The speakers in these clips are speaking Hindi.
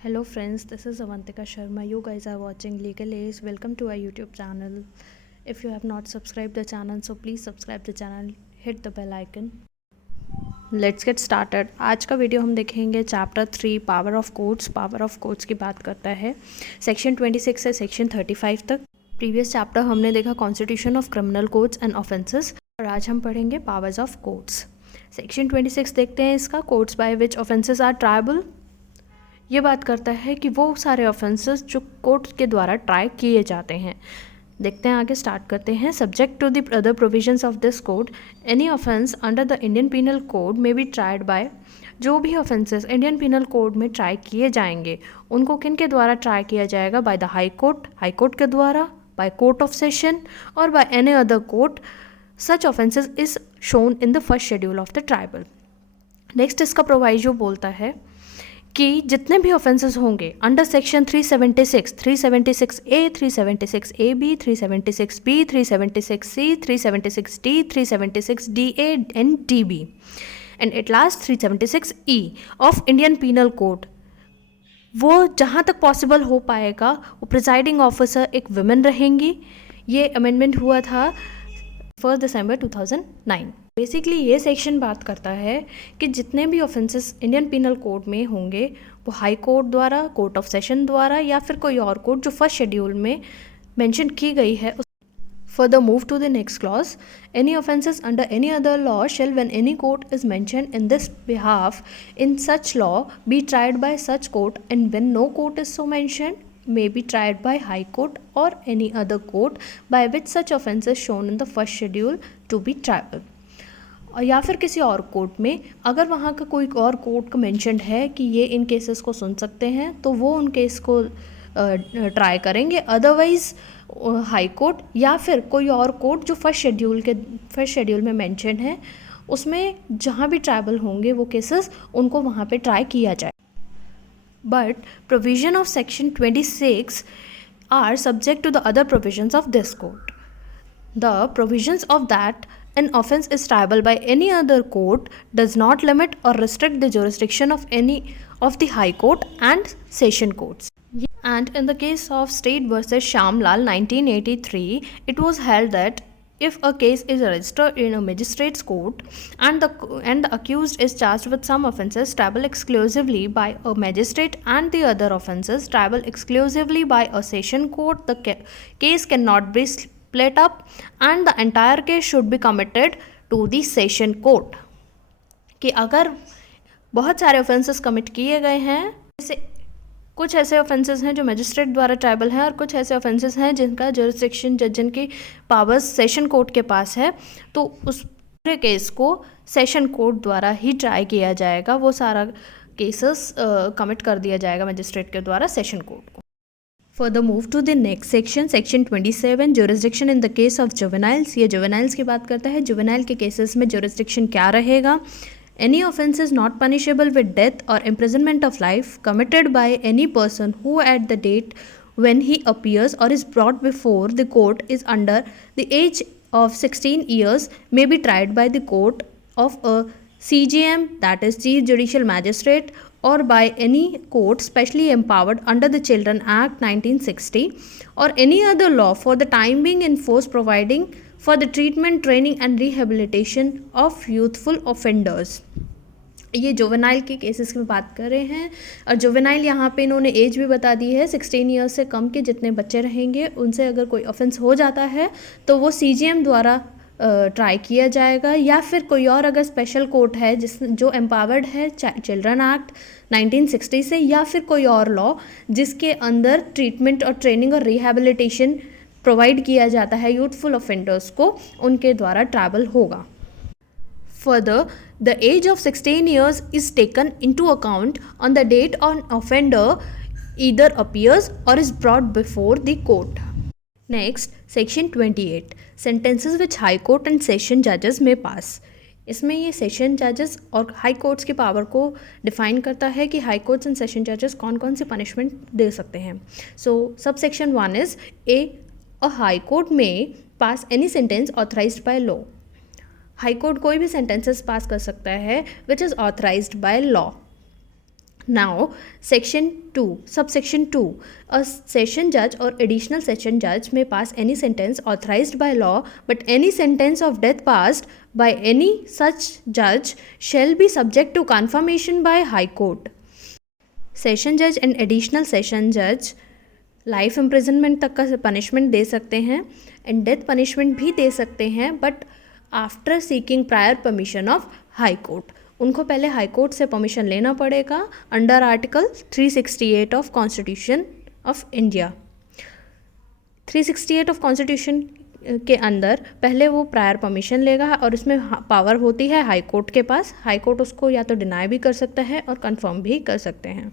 Hello friends, this is Avantika Sharma. You guys are watching Legal Ace. Welcome to our YouTube channel. If you have not subscribed the channel, so please subscribe the channel. Hit the bell icon. Let's get started. आज का वीडियो हम देखेंगे chapter 3 power of courts. Power of courts की बात करता है सेक्शन 26 से सेक्शन 35 तक। प्रीवियस चैप्टर हमने देखा constitution of criminal codes and offences और आज हम पढ़ेंगे पावर्स ऑफ कोर्ट्स। सेक्शन 26 देखते हैं इसका, courts by which offences are triable. ये बात करता है कि वो सारे ऑफेंसेस जो कोर्ट के द्वारा ट्राई किए जाते हैं। देखते हैं आगे, स्टार्ट करते हैं। Subject to the other provisions of this code, any offence under the Indian Penal Code may be tried by. जो भी ऑफेंसेस इंडियन पीनल कोड में ट्राई किए जाएंगे उनको किन के द्वारा ट्राई किया जाएगा? बाय द हाई कोर्ट के द्वारा, बाय कोर्ट ऑफ सेशन और by any other court. Such offences is shown in the first schedule of the tribal. Next इसका प्रोवाइजो बोलता है कि जितने भी ऑफेंसेस होंगे under section 376, 376A, 376AB, 376B, 376C, 376D, 376DA and DB and at last 376E of Indian Penal Code, वो जहाँ तक पॉसिबल हो पाएगा वो प्रिजाइडिंग ऑफिसर एक वुमेन रहेंगी। ये अमेंडमेंट हुआ था 1 दिसंबर 2009। बेसिकली ये सेक्शन बात करता है कि जितने भी ऑफेंसेस इंडियन पीनल कोड में होंगे वो हाई कोर्ट द्वारा, कोर्ट ऑफ सेशन द्वारा या फिर कोई और कोर्ट जो फर्स्ट शेड्यूल में मेंशन की गई है। Further move to the next clause, any offences under any other law shall when any court is mentioned in this behalf in such law be tried by such court and when no court is so mentioned may be tried by High Court or any other court by which such offence is shown in the first schedule to be triable। और या फिर किसी और कोर्ट में अगर वहाँ का कोई और कोर्ट का मेंशन्ड है कि ये इन केसेस को सुन सकते हैं तो वो उन केस को ट्राई करेंगे। अदरवाइज हाई कोर्ट या फिर कोई और कोर्ट जो फर्स्ट शेड्यूल में मेंशन है उसमें जहाँ भी ट्राइबल होंगे वो केसेस उनको वहाँ पे ट्राई किया जाए। But provision of section 26 are subject to the other provisions of this code. The provisions of that an offence is triable by any other court does not limit or restrict the jurisdiction of any of the high court and session courts. And in the case of State versus Shamlal 1983, it was held that if a case is registered in a magistrate's court and the accused is charged with some offences triable exclusively by a magistrate and the other offences triable exclusively by a session court, the case cannot be split up and the entire case should be committed to the session court। कि अगर बहुत सारे ऑफेंसेस कमिट किए गए हैं, जैसे कुछ ऐसे ऑफेंसेस हैं जो मजिस्ट्रेट द्वारा ट्राइबल हैं और कुछ ऐसे ऑफेंसेस हैं जिनका जुरिस्डिक्शन जिनकी पावर्स सेशन कोर्ट के पास है, तो उस पूरे केस को सेशन कोर्ट द्वारा ही ट्राई किया जाएगा। वो सारा केसेस कमिट कर दिया जाएगा मजिस्ट्रेट के द्वारा सेशन कोर्ट को। Further move to the next section, section 27, jurisdiction in the case of juveniles. ये जुवेनाइल्स की बात करता है। जुवेनाइल के केसेस में जुरिस्डिक्शन क्या रहेगा? Any offence is not punishable with death or imprisonment of life committed by any person who at the date when he appears or is brought before the court is under the age of 16 years may be tried by the court of a CJM, that is Chief Judicial Magistrate, or by any court specially empowered under the Children Act 1960 or any other law for the time being in force providing for the treatment, training and rehabilitation of youthful offenders। ये जुवेनाइल के केसेस की बात कर रहे हैं और जुवेनाइल यहाँ पे इन्होंने एज भी बता दी है 16 ईयर्स से कम के जितने बच्चे रहेंगे उनसे अगर कोई ऑफेंस हो जाता है तो वो CJM द्वारा ट्राई किया जाएगा या फिर कोई और अगर स्पेशल कोर्ट है जो एम्पावर्ड है चिल्ड्रन एक्ट 1960 से या फिर कोई और लॉ जिसके अंदर ट्रीटमेंट और ट्रेनिंग और रिहेबिलिटेशन प्रोवाइड किया जाता है यूथफुल ऑफेंडर्स को, उनके द्वारा ट्राइबल होगा। Further the age of 16 years is taken into account on the date an offender either appears or is brought before the court। Next, section 28, sentences which high court and session judges may pass। इसमें ये सेशन जजेस और हाई कोर्ट्स की पावर को डिफाइन करता है कि हाई कोर्ट्स एंड सेशन जजेस कौन कौन सी पनिशमेंट दे सकते हैं। So sub section 1 is A high court may pass any sentence authorized by law। High court कोई भी सेंटेंसेस पास कर सकता है which is authorised by law. Now, Section 2, Subsection 2. A session judge or additional session judge may pass any sentence authorized by law, but any sentence of death passed by any such judge shall be subject to confirmation by High Court. Session जज एंड एडिशनल सेशन जज लाइफ इम्प्रिजनमेंट तक का पनिशमेंट दे सकते हैं एंड डेथ पनिशमेंट भी दे सकते हैं, but after seeking prior permission of high court. उनको पहले हाई कोर्ट से परमिशन लेना पड़ेगा under article 368 of constitution of India. 368 of constitution के अंदर पहले वो प्रायर परमिशन लेगा और उसमें पावर होती है हाई कोर्ट के पास. हाई कोर्ट उसको या तो डिनाई भी कर सकता है और कंफर्म भी कर सकते हैं.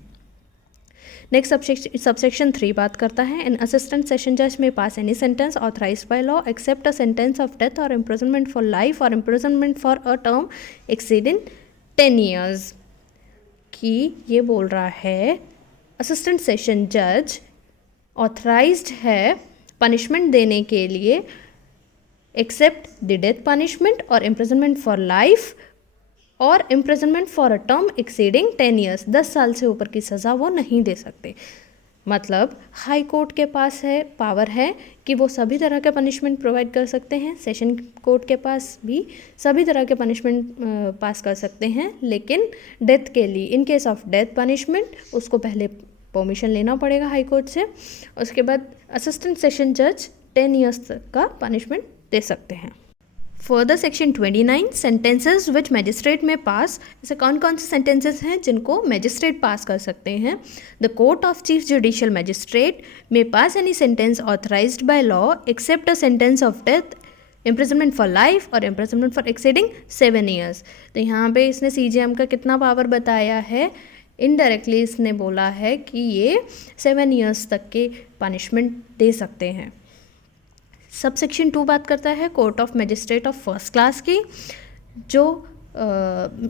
नेक्स्ट सबसेक्शन 3 बात करता है, एन असिस्टेंट सेशन जज में pass any sentence authorised by law except a sentence of death और इम्प्रिजनमेंट फॉर लाइफ और imprisonment for a term exceeding 10 years. कि ये बोल रहा है असिस्टेंट सेशन जज ऑथराइज्ड है पनिशमेंट देने के लिए एक्सेप्ट द डेथ पनिशमेंट और इम्प्रिजनमेंट फॉर लाइफ और imprisonment for a term exceeding 10 years. 10 साल से ऊपर की सज़ा वो नहीं दे सकते. मतलब हाई कोर्ट के पास है पावर है कि वो सभी तरह के पनिशमेंट प्रोवाइड कर सकते हैं. सेशन कोर्ट के पास भी सभी तरह के पनिशमेंट पास कर सकते हैं, लेकिन डेथ के लिए इन केस ऑफ डेथ पनिशमेंट उसको पहले परमिशन लेना पड़ेगा हाई कोर्ट से. उसके बाद असिस्टेंट सेशन जज 10 years तक का पनिशमेंट दे सकते हैं. फर्दर सेक्शन 29 सेंटेंसेस विच मैजिस्ट्रेट में पास. ऐसे कौन कौन से सेंटेंसेस हैं जिनको मैजिस्ट्रेट पास कर सकते हैं. The court of chief judicial magistrate में pass any sentence authorised by law except a sentence of death, imprisonment for life और इम्प्रिजनमेंट फॉर एक्सीडिंग 7 years. तो यहाँ पे इसने CJM का कितना पावर बताया है. इनडायरेक्टली इसने बोला है कि ये 7 years तक के पनिशमेंट दे सकते हैं. सबसेक्शन 2 बात करता है court of magistrate of first class की, जो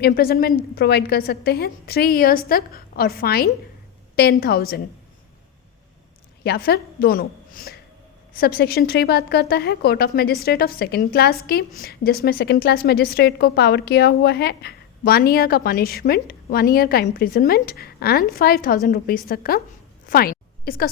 इम्प्रिजनमेंट प्रोवाइड कर सकते हैं 3 years तक और फाइन 10,000 या फिर दोनों. सबसेक्शन 3 बात करता है court of magistrate of second class की, जिसमें सेकंड क्लास मैजिस्ट्रेट को पावर किया हुआ है 1 year का पनिशमेंट, 1 year का इम्प्रिजनमेंट एंड 5,000 रुपीज़ तक का फाइन. इसका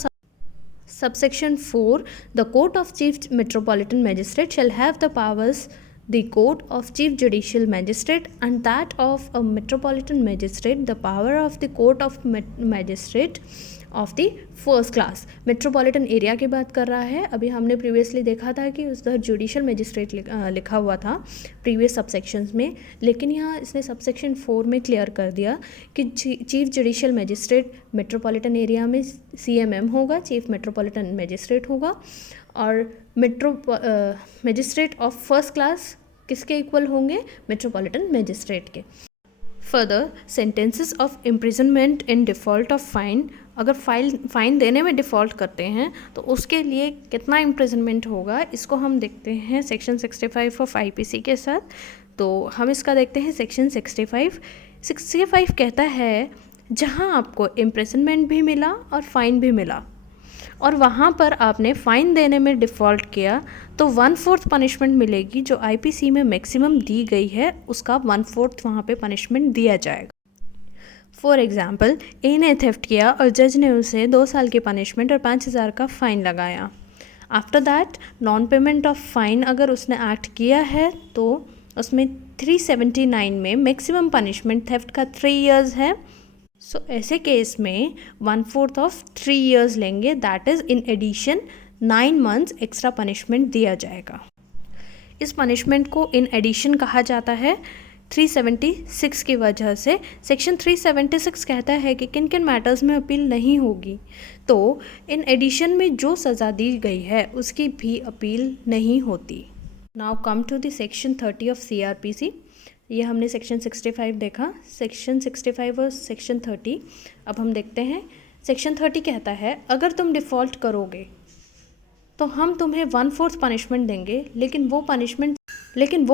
Subsection 4, the court of chief metropolitan magistrate shall have the powers the court of chief judicial magistrate and that of a metropolitan magistrate, the power of the court of magistrate of the first class. Metropolitan area की बात कर रहा है. अभी हमने प्रीवियसली देखा था कि उधर जुडिशियल मजिस्ट्रेट लिखा हुआ था प्रीवियस सबसेक्शंस में, लेकिन यहाँ इसने सबसेक्शन 4 में क्लियर कर दिया कि chief judicial magistrate metropolitan area में CMM होगा, चीफ मेट्रोपॉलिटन मजिस्ट्रेट होगा, और मजिस्ट्रेट ऑफ फर्स्ट क्लास किसके इक्वल होंगे, मेट्रोपॉलिटन मजिस्ट्रेट के. Further sentences of imprisonment in default of fine. अगर फाइन देने में डिफ़ॉल्ट करते हैं तो उसके लिए कितना इम्प्रिजनमेंट होगा, इसको हम देखते हैं सेक्शन 65 ऑफ IPC के साथ. तो हम इसका देखते हैं सेक्शन 65 कहता है जहां आपको इम्प्रिजनमेंट भी मिला और फाइन भी मिला और वहाँ पर आपने फ़ाइन देने में डिफ़ॉल्ट किया तो 1/4 पनिशमेंट मिलेगी. जो IPC में मैक्सिमम दी गई है उसका 1/4 वहाँ पे पनिशमेंट दिया जाएगा. फॉर एग्ज़ाम्पल, ए ने थेफ्ट किया और जज ने उसे 2 साल की पनिशमेंट और 5,000 का फ़ाइन लगाया. After that non payment of fine अगर उसने एक्ट किया है तो उसमें 379 में मैक्सिमम पनिशमेंट थेफ्ट का 3 years है. सो ऐसे केस में 1/4 ऑफ 3 years लेंगे, that is in addition 9 months extra punishment दिया जाएगा. इस पनिशमेंट को इन एडिशन कहा जाता है 376 की वजह से. सेक्शन 376 कहता है कि किन किन मैटर्स में अपील नहीं होगी, तो इन एडिशन में जो सज़ा दी गई है उसकी भी अपील नहीं होती. Now come to the section 30 of CRPC. ये हमने सेक्शन 65 देखा, सेक्शन 65 और सेक्शन 30. अब हम देखते हैं सेक्शन 30 कहता है अगर तुम डिफ़ॉल्ट करोगे तो हम तुम्हें 1/4 पनिशमेंट देंगे, लेकिन वो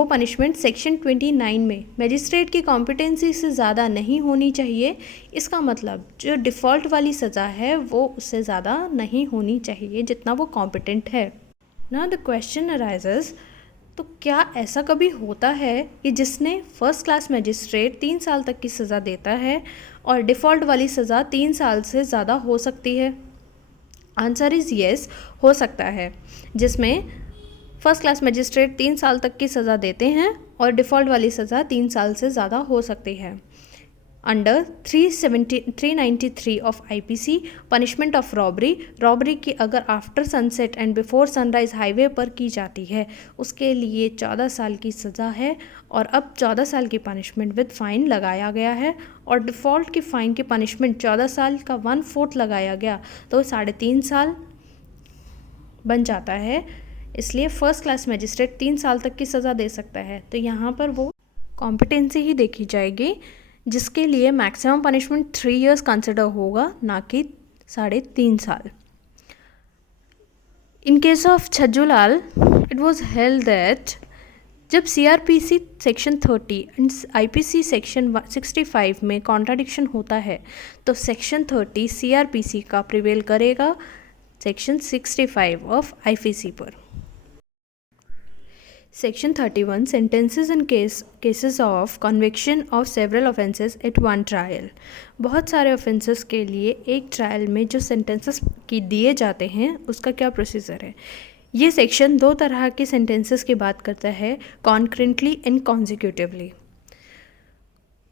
पनिशमेंट सेक्शन 29 में मैजिस्ट्रेट की कॉम्पिटेंसी से ज़्यादा नहीं होनी चाहिए. इसका मतलब जो डिफ़ॉल्ट वाली सज़ा है वो उससे ज़्यादा नहीं होनी चाहिए जितना वो कॉम्पिटेंट है. नाउ द क्वेश्चन अराइजेस तो क्या ऐसा कभी होता है कि जिसने फर्स्ट क्लास मजिस्ट्रेट 3 साल तक की सज़ा देता है और डिफ़ॉल्ट वाली सज़ा 3 साल से ज़्यादा हो सकती है? आंसर इज़ येस, हो सकता है, जिसमें फर्स्ट क्लास मजिस्ट्रेट 3 साल तक की सज़ा देते हैं और डिफ़ॉल्ट वाली सज़ा 3 साल से ज़्यादा हो सकती है। Under 393 of IPC, punishment of robbery की अगर after sunset and before sunrise highway पर की जाती है उसके लिए 14 साल की सज़ा है और अब 14 साल की पनिशमेंट विद फ़ाइन लगाया गया है और डिफ़ॉल्ट की फ़ाइन की पनिशमेंट 14 साल का 1/4 लगाया गया तो 3.5 साल बन जाता है। इसलिए फ़र्स्ट क्लास मजिस्ट्रेट 3 साल तक की सज़ा दे सकता है। तो यहाँ पर वो कॉम्पिटेंसी ही देखी जाएगी, जिसके लिए मैक्सिमम पनिशमेंट 3 इयर्स कंसिडर होगा, ना कि 3.5 साल। In case of Chhajjulal, it was held that जब CRPC section 30 and IPC section 65 में कॉन्ट्राडिक्शन होता है तो सेक्शन 30 CRPC का प्रिवेल करेगा सेक्शन 65 ऑफ IPC पर। Section 31 sentences in cases of conviction of several offences at one trial। बहुत सारे offences के लिए एक ट्रायल में जो sentences की दिए जाते हैं उसका क्या प्रोसीजर है। ये सेक्शन 2 तरह के sentences की बात करता है, concurrently and consecutively।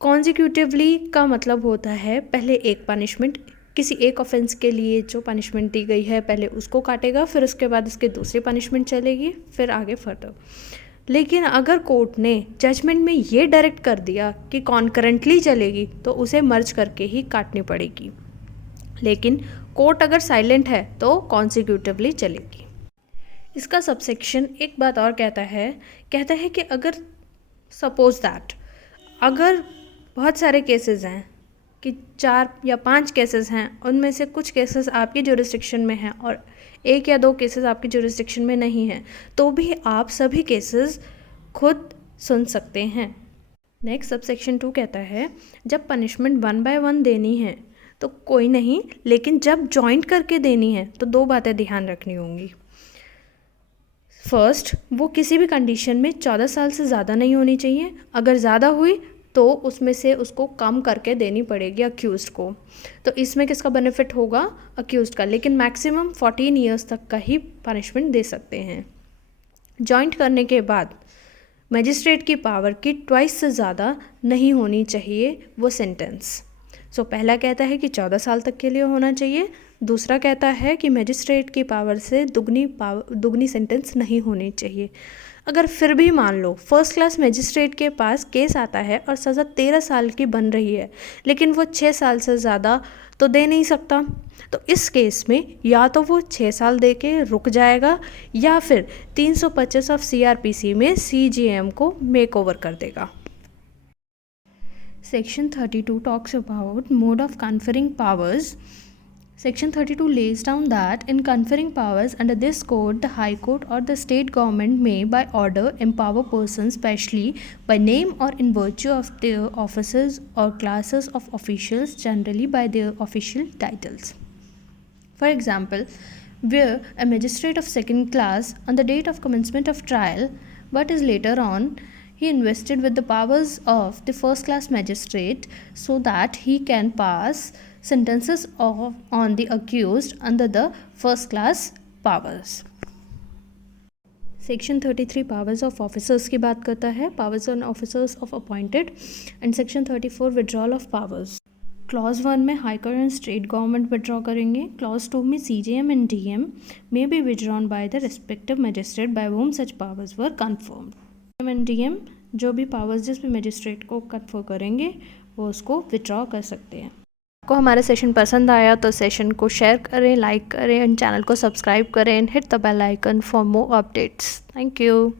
consecutively का मतलब होता है पहले एक पनिशमेंट, किसी एक ऑफेंस के लिए जो पनिशमेंट दी गई है पहले उसको काटेगा, फिर उसके बाद उसकी दूसरी पनिशमेंट चलेगी, फिर आगे फर्दर। लेकिन अगर कोर्ट ने जजमेंट में ये डायरेक्ट कर दिया कि कॉन्करेंटली चलेगी तो उसे मर्ज करके ही काटनी पड़ेगी, लेकिन कोर्ट अगर साइलेंट है तो कॉन्सिक्यूटिवली चलेगी। इसका सबसेक्शन एक बात और कहता है कि अगर सपोज दैट अगर बहुत सारे केसेस हैं कि 4 या 5 केसेस हैं, उनमें से कुछ केसेस आपकी जुरिस्डिक्शन में हैं और 1 या 2 केसेस आपकी जुरिस्डिक्शन में नहीं हैं, तो भी आप सभी केसेस खुद सुन सकते हैं। नेक्स्ट सबसेक्शन 2 कहता है जब पनिशमेंट 1 by 1 देनी है तो कोई नहीं, लेकिन जब जॉइंट करके देनी है तो 2 बातें ध्यान रखनी होंगी। फर्स्ट, वो किसी भी कंडीशन में 14 साल से ज़्यादा नहीं होनी चाहिए। अगर ज़्यादा हुई तो उसमें से उसको कम करके देनी पड़ेगी अक्यूज़्ड को। तो इसमें किसका बेनिफिट होगा? अक्यूज़्ड का, लेकिन मैक्सिमम 14 ईयर्स तक का ही पनिशमेंट दे सकते हैं। जॉइंट करने के बाद मजिस्ट्रेट की पावर की ट्वाइस से ज़्यादा नहीं होनी चाहिए वो सेंटेंस। सो पहला कहता है कि 14 साल तक के लिए होना चाहिए, दूसरा कहता है कि मजिस्ट्रेट की पावर से दुगनी सेंटेंस नहीं होनी चाहिए। अगर फिर भी मान लो फर्स्ट क्लास मजिस्ट्रेट के पास केस आता है और सज़ा 13 साल की बन रही है, लेकिन वो 6 साल से ज़्यादा तो दे नहीं सकता, तो इस केस में या तो वो 6 साल दे के रुक जाएगा या फिर 325 ऑफ CRPC में CJM को मेक ओवर कर देगा। Section 32 talks about mode of conferring powers. Section 32 lays down that in conferring powers under this code, the High Court or the state government may by order empower persons specially by name or in virtue of their offices or classes of officials, generally by their official titles. For example, where a magistrate of second class on the date of commencement of trial but is later on he invested with the powers of the first class magistrate so that he can pass sentences on the accused under the first class powers. Section 33 powers of officers की बात करता है, powers on officers of appointed, and Section 34 withdrawal of powers. Clause 1 में high court and state government withdraw करेंगे। क्लॉज 2 में CJM and DM may be withdrawn by the respective magistrate by whom such powers were confirmed. DM जो भी पावर्स जिस भी मजिस्ट्रेट को कन्फर करेंगे वो उसको विड्रॉ कर सकते हैं। आपको हमारा सेशन पसंद आया तो सेशन को शेयर करें, लाइक करें एंड चैनल को सब्सक्राइब करें and hit the bell icon for more updates. Thank you.